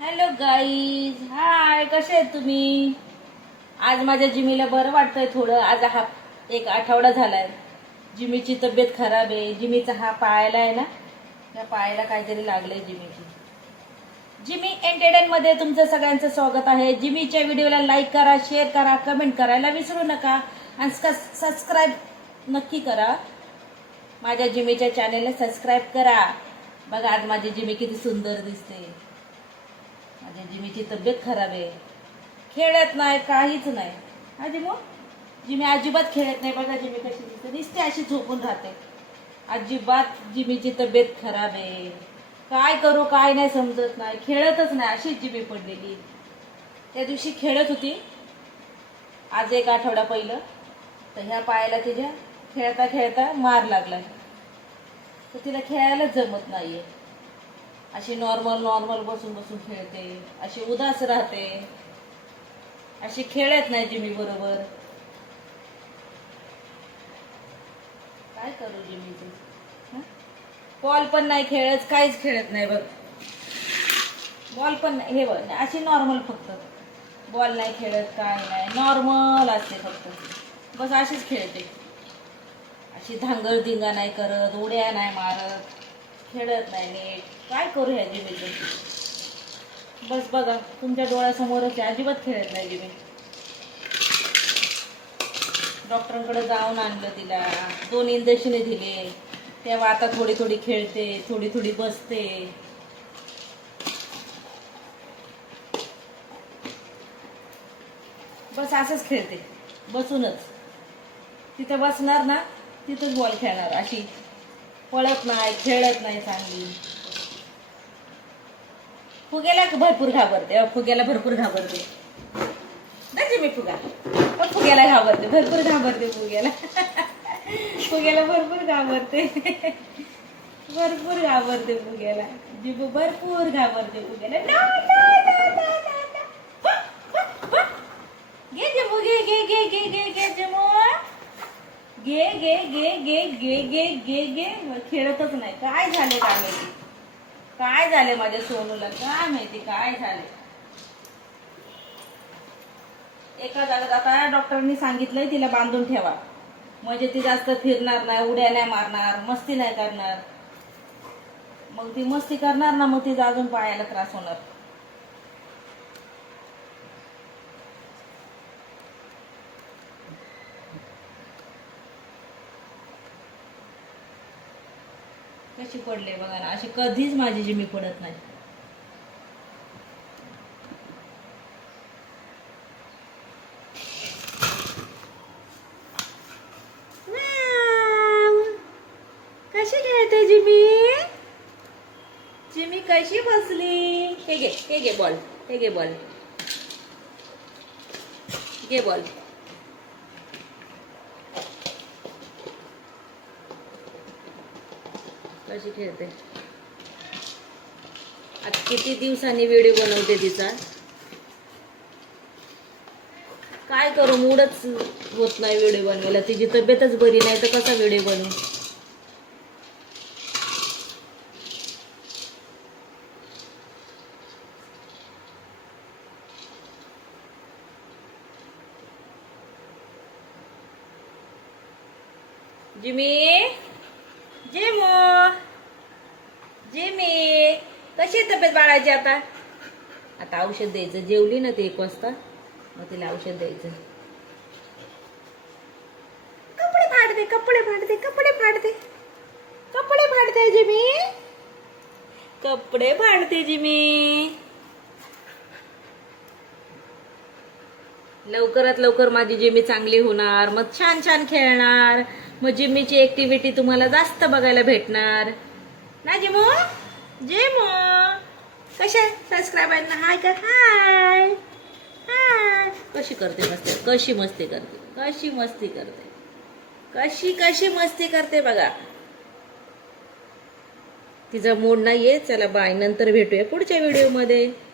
Hello guys hi कसे आहेत तुम्ही? आज माझ्या जिमीला बरं वाटतंय थोडं. आज हा एक आठवडा झालाय. जिमीची तब्येत खराब आहे. जिमीचा हा पायाला आहे ना त्या पायाला काहीतरी लागलंय जिमीची. जिमी एंटरटेनमध्ये तुमचं सगळ्यांचं स्वागत आहे. जिमीच्या व्हिडिओला लाईक करा शेअर करा कमेंट करायला विसरू नका. आणि सबस्क्राईब नक्की करा. माझ्या जिमीच्या चॅनेलला सबस्क्राईब करा. बघा आज माझी जिमी किती सुंदर दिसते. माझ्या जिमीची तब्येत खराब आहे. खेळत नाही काहीच नाही. आजी मग? जिमी अजिबात खेळत नाही. बघा जिमी कशी दिसते. नुसते अशी झोपून राहते. अजिबात जिमीची तब्येत खराब आहे. काय करू काय नाही समजत नाही. खेळतच नाही. अशीच जिमी पडलेली. त्या दिवशी खेळत होती. आज एक आठवडा पहिलं. तर ह्या पायाला तिच्या खेळता खेळता मार लागला. तर तिला खेळायलाच जमत नाहीये. अशी नॉर्मल नॉर्मल बसून बसून खेळते अशी उदास राहते. अशी खेळत नाही जिमी बरोबर. काय करू जिमीचे बॉल पण नाही खेळत काहीच खेळत नाही बघ. बॉल पण हे बघ अशी नॉर्मल फक्त. बॉल नाही खेळत काय नाही नॉर्मल असते फक्त. बस अशीच खेळते. अशी धांगड धिंगा नाही करत उड्या नाही मारत. खेळत नाही नीट. काय करू ह्या जिमी बस बघा तुमच्या डोळ्यासमोरच अजिबात खेळत नाही जिमी डॉक्टरांकडे जाऊन आणलं तिला. दोन इंजेक्शने दिले. तेव्हा आता थोडी थोडी खेळते थोडी थोडी बसते. बस असंच खेळते. बसूनच. तिथं बसणार ना तिथंच बॉल खेळणार अशी. पळत नाही खेळत नाही चांगली. फुग्याला भरपूर घाबरते अहो, फुग्याला भरपूर घाबरते. नाही मी फुगा. पण फुग्याला घाबरते भरपूर घाबरते फुग्याला. फुग्याला भरपूर घाबरते. भरपूर घाबरते फुग्याला. जिबू भरपूर घाबरते फुग्याला. No, no, घे घे घे घे घे घे गे गे गे गे गे गे गे गे खेळतच नाही. काय झाले काय माहिती? काय झाले माझ्या सोनूला? काय माहिती काय झाले? एका जागेत आता डॉक्टरांनी सांगितलंय तिला बांधून ठेवा. म्हणजे ती जास्त फिरणार नाही उड्या नाही मारणार मस्ती नाही करणार. मग ती मस्ती करणार ना मग तिचा अजून पायाला त्रास होणार. कशी पडले बघा ना अशी कधीच माझी जिमी पडत नाही! कशी खेळते जिमी? जिमी कशी बसली? हे घे हे घे बॉल हे घे बॉल घे बॉल कशी खेळते? आता किती दिवसांनी व्हिडिओ बनवते तिचा? काय करू मूडच होत नाही व्हिडिओ बनवायला. तिची तब्येतच बरी नाही तर कसा व्हिडिओ बनवू? जिमी? जिमो? जिमी कशी तब्येत बाळाची आता? आता औषध द्यायचं. जेवली ना ते एक वाजता. मग तिला औषध द्यायचं. कपडे फाडते कपडे फाडते कपडे फाडते. कपडे फाडते जिमी. कपडे फाडते जिमी. लवकरात लवकर माझी जिमी चांगली होणार. मग छान छान खेळणार. मग जिमीची ऍक्टिव्हिटी तुम्हाला जास्त बघायला भेटणार. ना जिमो? जिमो? कशा सबस्क्रायबरना हाय कर हाय. हाय. कशी करते मस्ती? कशी मस्ती करते? कशी मस्ती करते? कशी कशी मस्ती करते बघा. तिचा मूड नाहीये. चला बाय. नंतर भेटूया पुढच्या व्हिडिओमध्ये